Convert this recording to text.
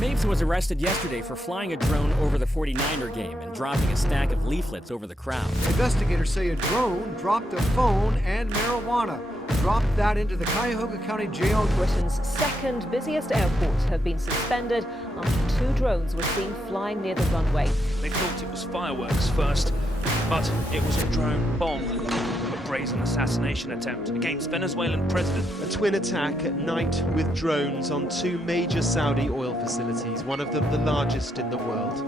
Mapes was arrested yesterday for flying a drone over the 49er game and dropping a stack of leaflets over the crowd. Investigators say a drone dropped a phone and marijuana. Dropped that into the Cuyahoga County Jail. Britain's second busiest airport have been suspended after 2 drones were seen flying near the runway. They thought it was fireworks first, but it was a drone bomb. A brazen assassination attempt against Venezuelan president. A twin attack at night with drones on 2 major Saudi oil facilities, one of them the largest in the world.